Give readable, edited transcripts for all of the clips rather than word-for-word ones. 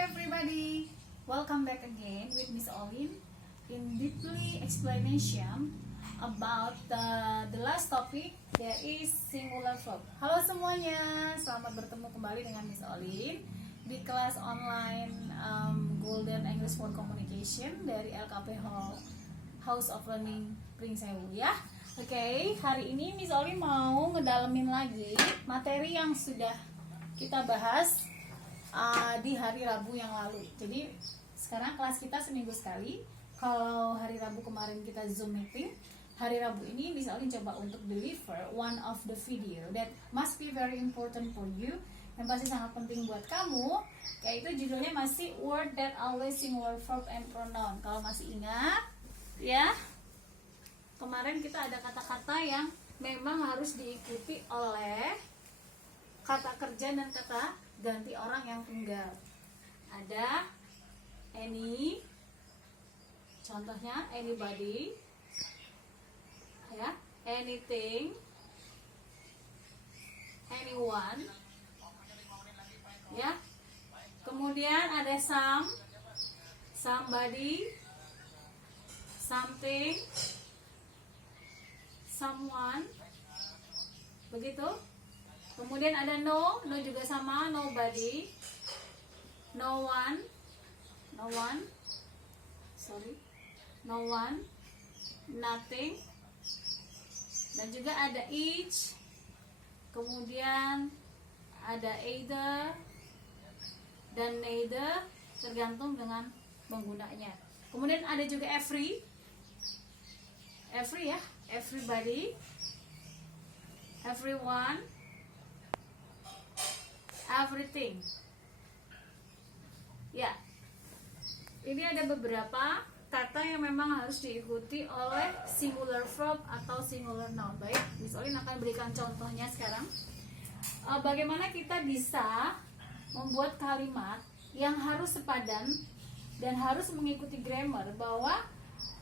everybody, welcome back again with Miss Olin in deeply explanation about the last topic, that is singular verb. Halo semuanya, selamat bertemu kembali dengan Miss Olin di kelas online Golden English for Communication dari LKP House of Learning Pringsewu ya. Oke, hari ini Miss Olin mau ngedalemin lagi materi yang sudah kita bahas di hari Rabu yang lalu. Jadi sekarang kelas kita seminggu sekali. Kalau hari Rabu kemarin kita Zoom meeting, hari Rabu ini Miss Olin coba untuk deliver one of the video that must be very important for you, yang pasti sangat penting buat kamu, yaitu judulnya masih word that always singular verb and pronoun. Kalau masih ingat ya, kemarin kita ada kata-kata yang memang harus diikuti oleh kata kerja dan kata ganti orang yang tunggal. Ada any, contohnya anybody ya, anything, anyone ya. Kemudian ada some, somebody, something, someone, begitu. Kemudian ada no juga sama, nobody, no one, nothing, dan juga ada each, kemudian ada either dan neither, tergantung dengan penggunanya. Kemudian ada juga every ya, everybody, everyone, everything ya. Ini ada beberapa kata yang memang harus diikuti oleh singular verb atau singular noun. Baik, Miss Olin akan berikan contohnya sekarang. Bagaimana kita bisa membuat kalimat yang harus sepadan dan harus mengikuti grammar, bahwa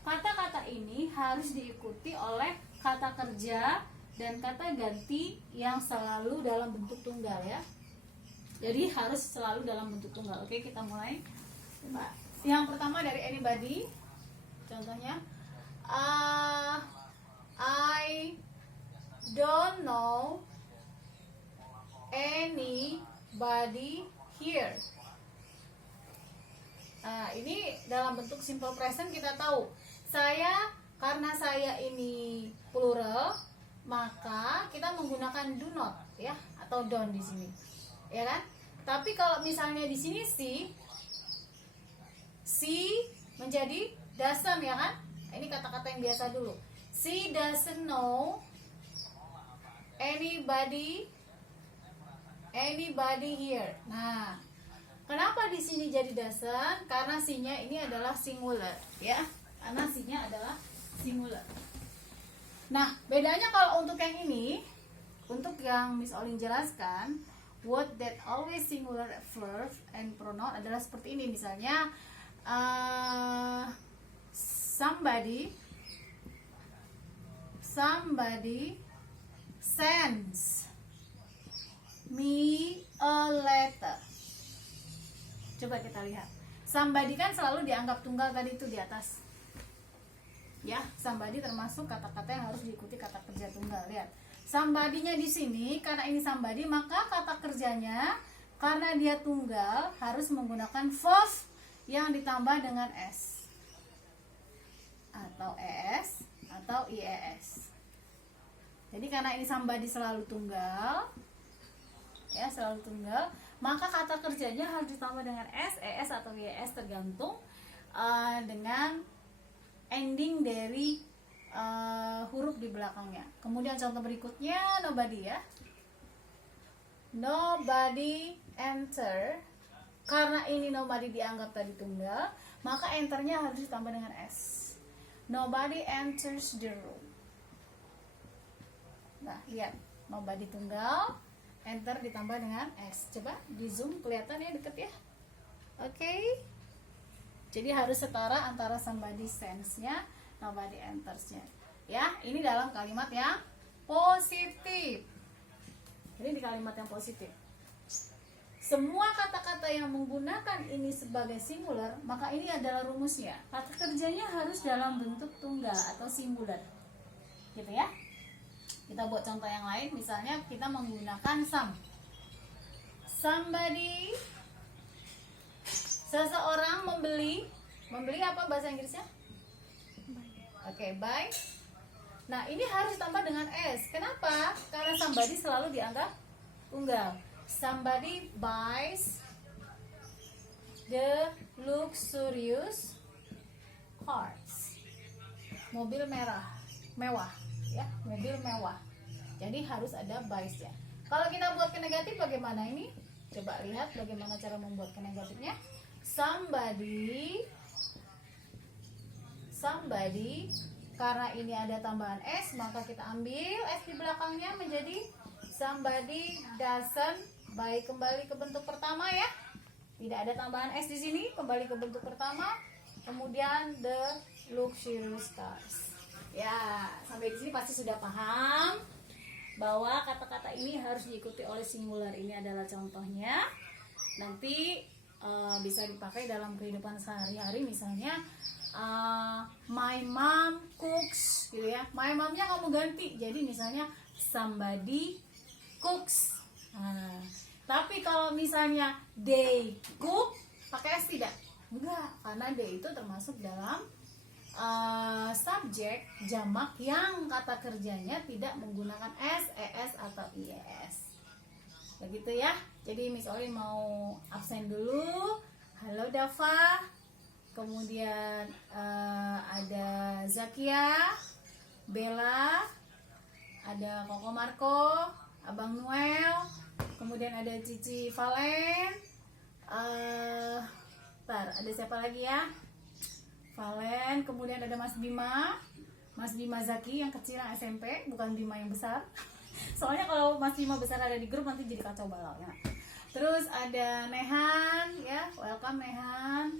kata-kata ini harus diikuti oleh kata kerja dan kata ganti yang selalu dalam bentuk tunggal ya. Jadi harus selalu dalam bentuk tunggal. Oke, kita mulai. Yang pertama dari anybody. Contohnya, I don't know anybody here. Nah, ini dalam bentuk simple present kita tahu. Karena saya ini plural, maka kita menggunakan do not ya, atau don't di sini. Ya kan? Tapi kalau misalnya di sini she menjadi doesn't ya kan? Ini kata-kata yang biasa dulu. She doesn't know anybody here. Nah, kenapa di sini jadi doesn't? Karena she-nya ini adalah singular ya. Karena she-nya adalah singular. Nah, bedanya kalau untuk yang ini, untuk yang Miss Olin jelaskan, word that always singular verb and pronoun adalah seperti ini. Misalnya somebody sends me a letter. Coba kita lihat. Somebody kan selalu dianggap tunggal tadi itu di atas. Ya, somebody termasuk kata-kata yang harus diikuti kata kerja tunggal. Lihat. Somebody-nya di sini, karena ini somebody, maka kata kerjanya karena dia tunggal harus menggunakan verb yang ditambah dengan s atau es atau ies. Jadi karena ini somebody selalu tunggal, ya selalu tunggal, maka kata kerjanya harus ditambah dengan s, es atau ies, tergantung dengan ending dari huruf di belakangnya. Kemudian contoh berikutnya nobody ya. Nobody enter. Karena ini nobody dianggap tadi tunggal, maka enternya harus ditambah dengan s. Nobody enters the room. Nah, lihat, nobody tunggal, enter ditambah dengan s. Coba di zoom, kelihatan ya, deket ya. Oke. Jadi harus setara antara somebody sends-nya, nobody enters-nya. Ya, ini dalam kalimat yang positif. Ini di kalimat yang positif. semua kata-kata yang menggunakan ini sebagai singular, maka ini adalah rumusnya. Kata kerjanya harus dalam bentuk tunggal atau singular. Gitu ya. Kita buat contoh yang lain, misalnya kita menggunakan some. Somebody, seseorang membeli apa bahasa Inggrisnya? Oke, buy. Nah, ini harus ditambah dengan s. Kenapa? Karena somebody selalu dianggap tunggal. Somebody buys the luxurious cars. Mobil mewah, ya, mobil mewah. Jadi harus ada buys ya. Kalau kita buat ke negatif bagaimana ini? Coba lihat bagaimana cara membuat ke negatifnya. Somebody, karena ini ada tambahan s, maka kita ambil s di belakangnya menjadi somebody doesn't buy. Kembali ke bentuk pertama ya. Tidak ada tambahan s di sini, kembali ke bentuk pertama. Kemudian the luxurious cars. Ya, sampai di sini pasti sudah paham bahwa kata-kata ini harus diikuti oleh singular. Ini adalah contohnya. Nanti bisa dipakai dalam kehidupan sehari-hari, misalnya my mom cooks gitu ya. My momnya kamu ganti jadi misalnya somebody cooks. Tapi kalau misalnya they cook pakai s tidak? Enggak, karena they itu termasuk dalam subjek jamak yang kata kerjanya tidak menggunakan s, es atau ies. Begitu ya. Jadi Miss Olin mau absen dulu. Halo Dava. Kemudian ada Zakia, Bella, ada Koko Marco, Abang Noel, kemudian ada Cici Valen, ada siapa lagi ya? Valen, kemudian ada Mas Bima Zaki yang kecil yang SMP, bukan Bima yang besar. Soalnya kalau Mas Bima besar ada di grup nanti jadi kacau balau ya. Terus ada Nehan ya, welcome Nehan.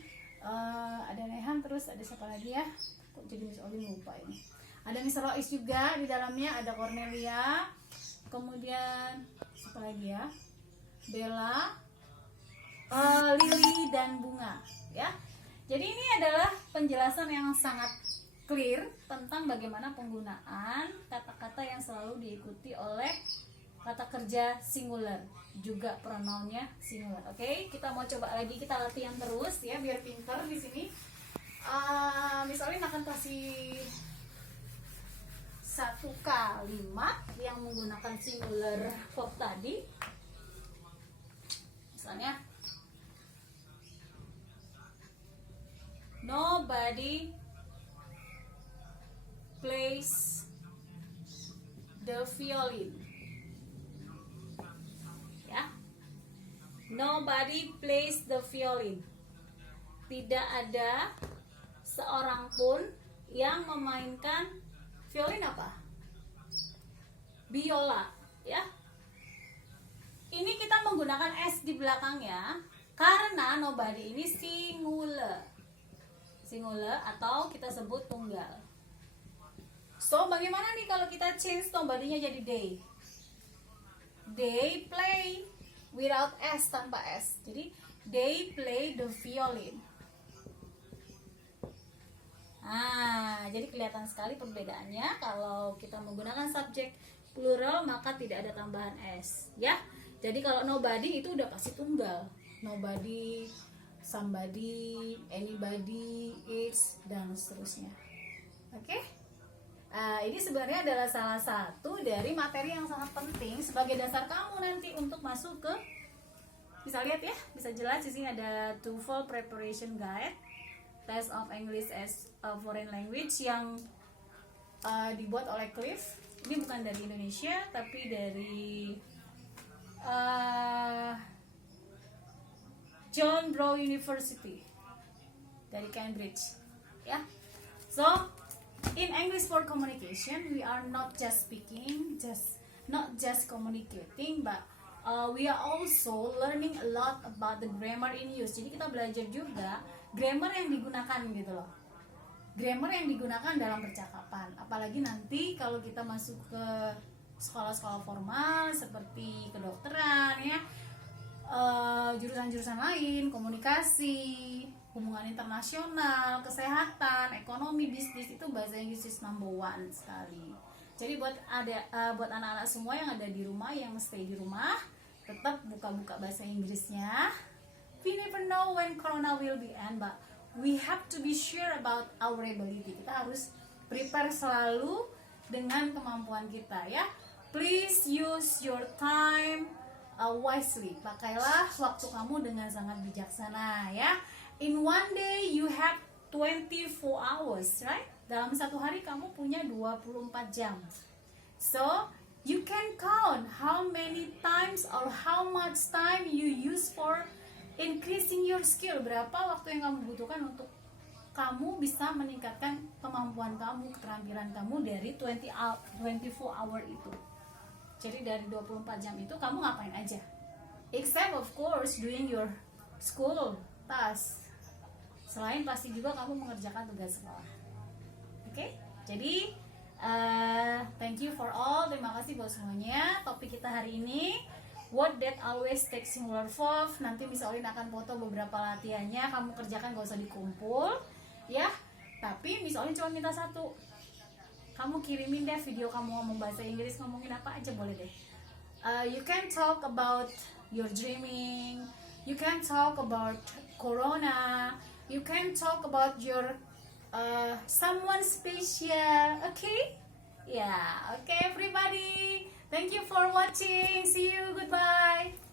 Ada Nehan, terus ada siapa lagi ya? Kok jadi Miss Olin lupa ini. Ada Miss Rois juga di dalamnya, ada Cornelia. Kemudian siapa lagi ya? Bella, Lily dan Bunga ya. Jadi ini adalah penjelasan yang sangat clear tentang bagaimana penggunaan kata-kata yang selalu diikuti oleh kata kerja singular, juga pronounnya singular. Oke, kita mau coba lagi, kita latihan terus ya biar pintar di sini. Miss Olin akan kasih satu kalimat yang menggunakan singular verb tadi. Misalnya, nobody plays the violin. Ya, nobody plays the violin. Tidak ada seorang pun yang memainkan violin apa? Biola, ya. Ini kita menggunakan s di belakangnya karena nobody ini singular atau kita sebut tunggal. So bagaimana nih kalau kita change nobody-nya jadi they? They play without s, tanpa s. Jadi they play the violin. Jadi kelihatan sekali perbedaannya. Kalau kita menggunakan subjek plural maka tidak ada tambahan s, ya. Jadi kalau nobody itu udah pasti tunggal. Nobody, somebody, anybody, it's, dan seterusnya. Oke? Ini sebenarnya adalah salah satu dari materi yang sangat penting sebagai dasar kamu nanti untuk masuk ke, bisa lihat ya, bisa jelas di sini ada TOEFL Preparation Guide, Test of English as a Foreign Language yang dibuat oleh Cliff. Ini bukan dari Indonesia tapi dari John Brown University dari Cambridge, ya. So in English for communication, we are not just speaking, not just communicating, but we are also learning a lot about the grammar in use. Jadi kita belajar juga grammar yang digunakan gitu loh. Grammar yang digunakan dalam percakapan. Apalagi nanti kalau kita masuk ke sekolah-sekolah formal seperti kedokteran ya. jurusan-jurusan lain, komunikasi, hubungan internasional, kesehatan, ekonomi, bisnis, itu bahasa Inggris is number one sekali. Jadi buat anak-anak semua yang ada di rumah, yang stay di rumah, tetap buka-buka bahasa Inggrisnya. We never know when Corona will be end, but we have to be sure about our ability. Kita harus prepare selalu dengan kemampuan kita, ya. Please use your time wisely. Pakailah waktu kamu dengan sangat bijaksana, ya. In one day you have 24 hours, right? Dalam satu hari kamu punya 24 jam. So you can count how many times or how much time you use for increasing your skill. Berapa waktu yang kamu butuhkan untuk kamu bisa meningkatkan kemampuan kamu, keterampilan kamu dari 24 hour itu. Jadi dari 24 jam itu kamu ngapain aja? Except of course doing your school task. Selain pasti juga kamu mengerjakan tugas sekolah. Oke? Jadi thank you for all. Terima kasih buat semuanya. Topik kita hari ini, what that always takes singular verb. Nanti Miss Olin akan foto beberapa latihannya. Kamu kerjakan, gak usah dikumpul, ya. Tapi Miss Olin cuma minta satu. Kamu kirimin deh video kamu ngomong bahasa Inggris, ngomongin apa aja boleh deh. You can talk about your dreaming, you can talk about Corona, you can talk about your someone special, okay? Yeah, okay everybody. Thank you for watching. See you, goodbye.